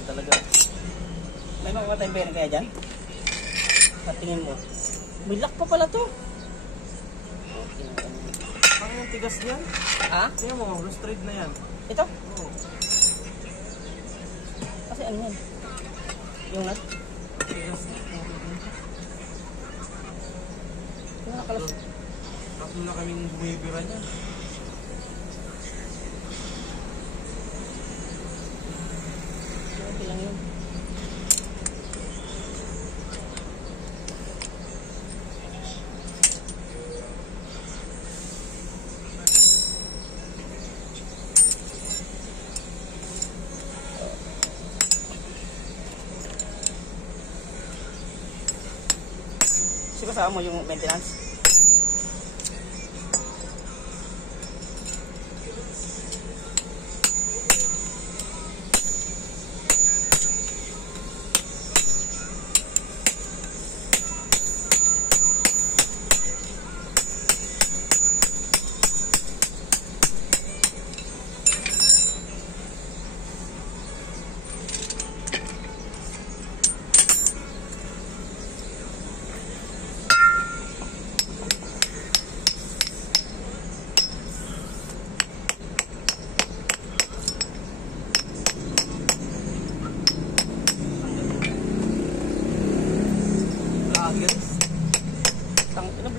Meron talaga. May makuha tayong bearing kaya dyan? Patingin mo. May lock pa pala to. Ano yung tigas niyan? Ha? Tingnan mo, straight na yan. Ito? Oo. Kasi ano yan? Yung nut? Tigas na. Yung nakalas. Tapos na kaming bumibira niya. Okay lang yun. Kasi kasama mo yung maintenance?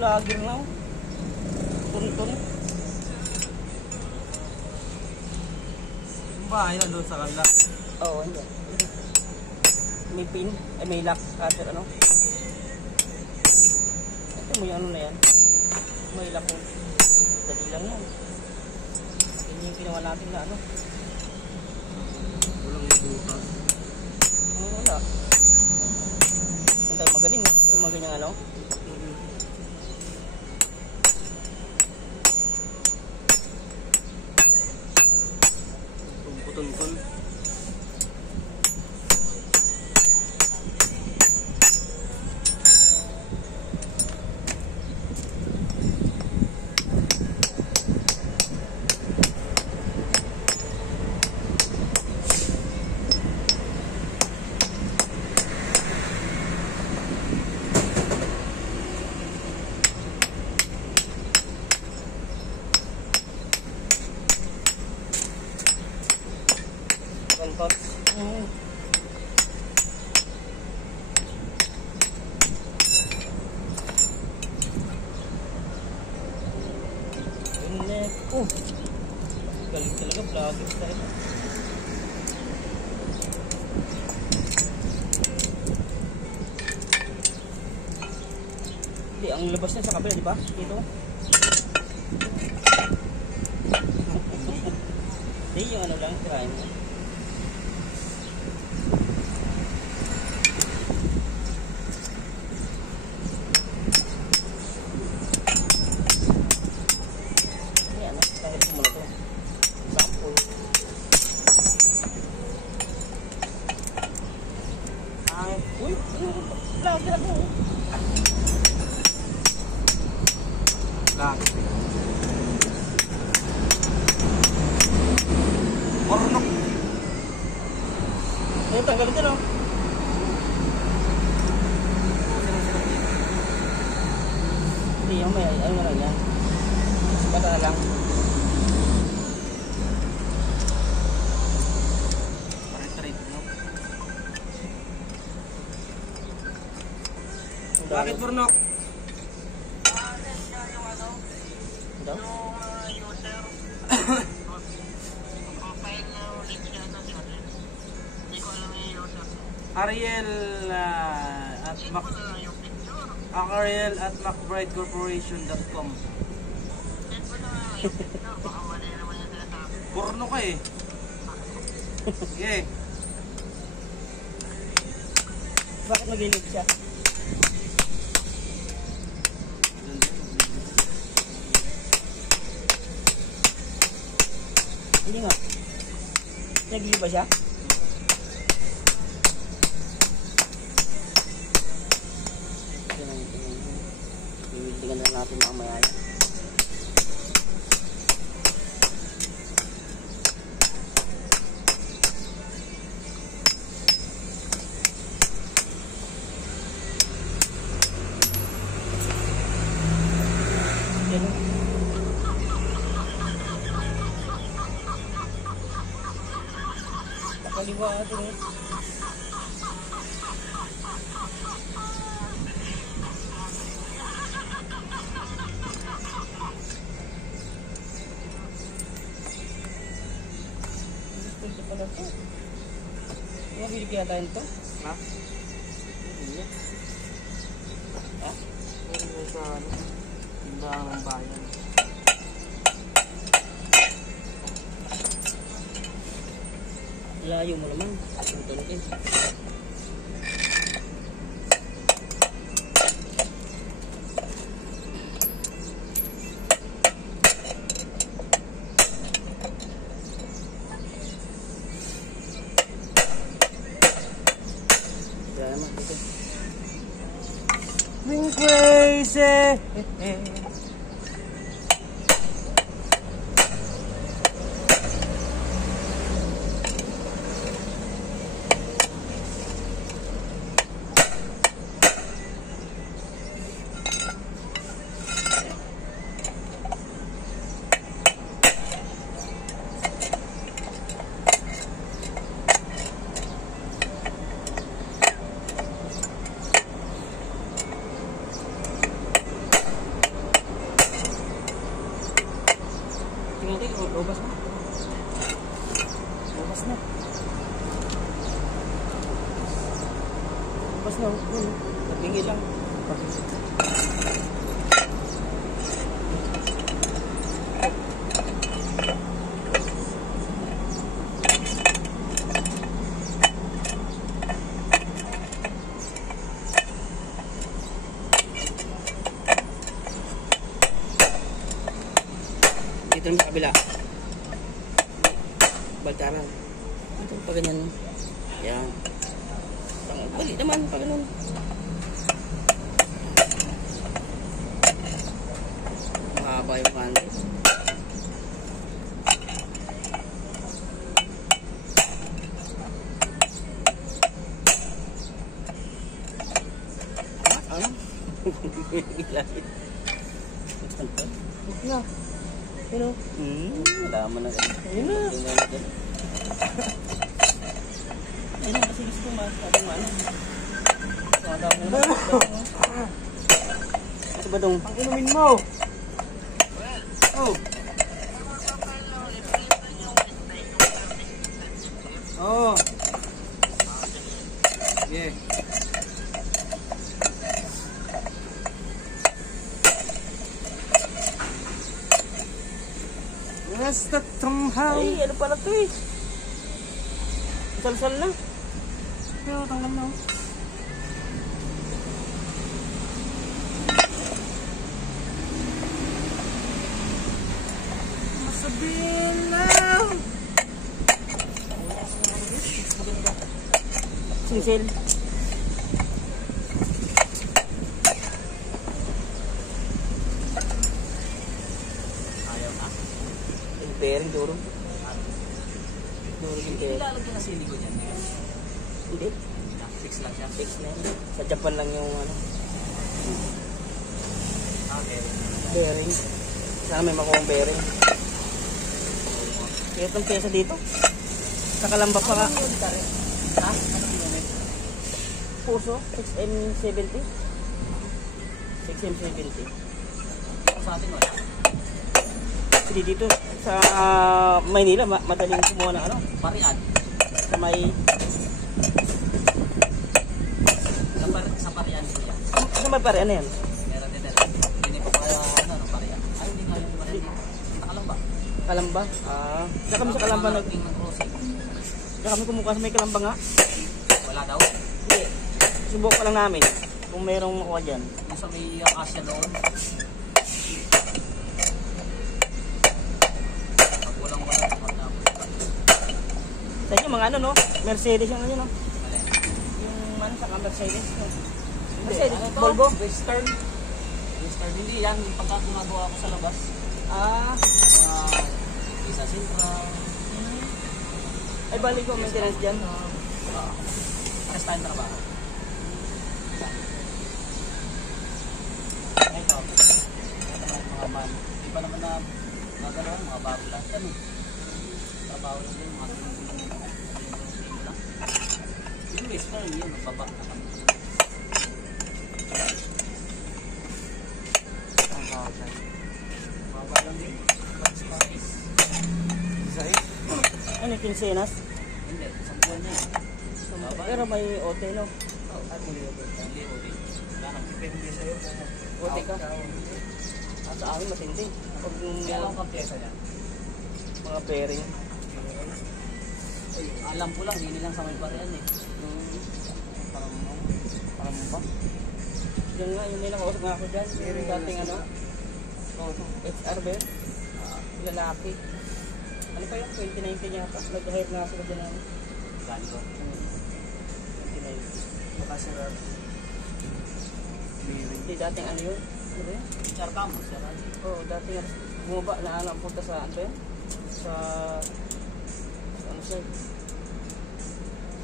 Vlogger na ako. Tuntun. Yung bahay na doon sa kanila. Oo, hindi. May pin. Ay, may lock. Cutter, ano. Ito mo yung ano na yan. May lock ko. Dali lang yan. Yan yung ginawa natin na ano. Walang butas. Wala. Yan tayo magaling. Yung mga ganyang ano. Tumpon. Oh, galing talaga vlogger tayo. Hindi, ang labas na sa kabila, di ba? Dito. Hindi, yung ano lang, try mo. Uy, vlogger ako. Marunok. Ayun, tanggalin dyan, oh. Hindi, yung may ayun na lang yan. Bata na lang. Bakit Burnok? Yung ano? Daw? Yung user. Profile na link niya ito si Ate. Hindi ko alam yung user. Ariel at Mac Wala lang yung picture. Ariel at MacBrideCorporation.com. Send ko na yung picture. Baka mali naman yung sinasabi. Porno ka eh. Sige. Bakit mag-ilig siya? Hindi nga. Nag-ilig ba siya? Tingnan na natin mamaya yan. Nakaliwa ito eh. Ito pala ito. Mabili kaya tayo ito? Ha? Hindi. Ha? Ano sa ano? Tindahan ng bayan. Layo mo naman. Tuntun. Kaya naman dito. Been crazy. Tingnan natin, robas na. Robas na. Robas na. Natingin lang. Dito naman sa kabila. Baltaran. Ito pa ganyan. Yan. Balik naman pa ganun. Mahaba yung handle. Ano? Gilapit. Yeah. Pero, wala mo na ganun. Ayun na. Ayun na, kasi gusto ko masyadong ano. Madami na. Ito ba dong? Ang inumin mo. Oh. Oh. Yeah. Basta somehow. Ay, ano pala ito eh. Sal-sal na. Pero tanggal na. Masabihin lang. Sisil. Ayaw na. Yung bearing, duro. Duro yung bearing. Ilalagyan na sili ko dyan. Hindi. Fix lang siya. Fix na yun. Sa Japan lang yung ano, Okay. bearing. Sana may makuha bearing. Kaya itong pyesa dito. Sa Kalamba pa ka. Ha? Anong unit? Puso, 6M70. 6M70. Sa atin wala. Hindi dito. Sa Maynila, madaling kumuha ng ano. Parian. Sa may... Sa parian siya. Sa may pare, ano yan? Meron din nila. Hindi pa kaya ano, parian. Ay, hindi nga yung parian. Nakalamba. Kalamba? Ah. Diyan kami sa Kalamba nag... Ng crossing. Diyan kami kumuha sa may Kalamba nga. Wala daw. Hindi. Subukan pa lang namin. Kung mayroong makuha dyan. Yung sa may Acacia doon. Pag walang matapos. Sa inyo, mga ano, no? Mercedes yung ano, no? Yung ano, saka Mercedes. Mercedes, Ano to? Volvo. Western. Western. Hindi yan. Pagka gumagawa ko sa labas. Ah. Mga isa Sintra. Ay, balik ko, maintenance dyan. Pares tayong trabaho. Ito. Ito naman mga man. Di ba naman na nagalawan mga bago lahat yan eh. Trabaho lang din. Mga Ay, yun, baba na kami. Ang bagay. Baba lang din. What's price? Ano yung kinsenas? Hindi, isang buwan niya. Baba. Pero may OT, no? Hindi, ulit. Wala nang Depende sa'yo kung OT ka. Sa akin matindi. Pag yung Kaya lang ang pyesa niya. mga bearing. Ay, alam ko lang, hindi lang sa may parian eh. Parang ba? Diyan nga, yung may nakausap nga ako dyan. Yung dating ano? HR ba yun? Lalaki. Ano pa yun? 2019 yata. Nag-hire nga sila dyan ano? Gani ko. 2019. makasarap. Hindi, dating ano yun? Ano ba yun? Charcam, Sir Raji. Oo, dating ano, bumaba na ano, punta sa ano ba yun? Sa ano sir?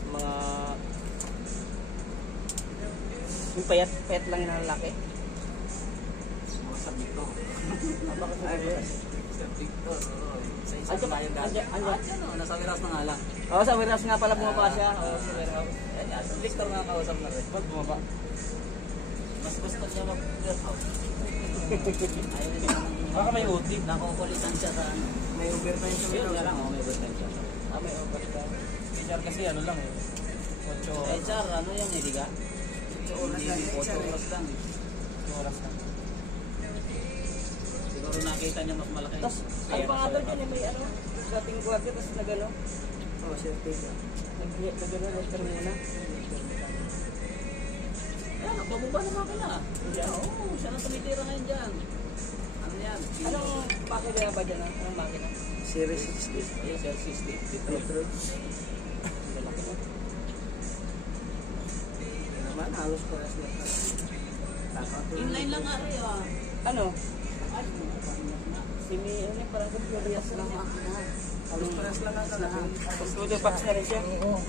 Mga yung payat lang na lalaki. Mga sa Victor. Bakit Ay, ba? Sa Victor, oo. Sa isang Andiyan- bayan dati. andiyan- andiyan. Ano, nasa Miras na nga lang. Oo, sa warehouse nga pala bumaba siya. Oo, sa warehouse. Ayan, sa Victor nga kausap na rin. Ba't bumaba? Mas gusto niya mag-warehouse. Ayaw niya ng- Baka may OT. Nakukulitan siya sa ano. May overtime sa Yun mga nga lang, may overtime siya. Ah, may overtime. HR kasi ano lang eh. 8 Eh, Char, ano yan eh, di ka? oras lang. Hindi, 8 oras lang eh. oras na. Siguro nakita niya mas malaki. Tapos, ano pa nga daw dyan eh, may ano, dating kwarto, tapos nagano, Oo, sir. nagano, register muna. Ayan, nagbababa na makina. Oo, siya na tumitira ngayon dyan. Ano yan? Anong makina ba dyan? Anong makina? Series 60. Yes, sir, 60. Metro. Lalaki mo. Naman, halos paras na. Inline lang nga rin ah. Ano? Ay, Simi, ano yung parang computer lang. Halos paras lang ang kalahati. Studio box na rin siya. Oo.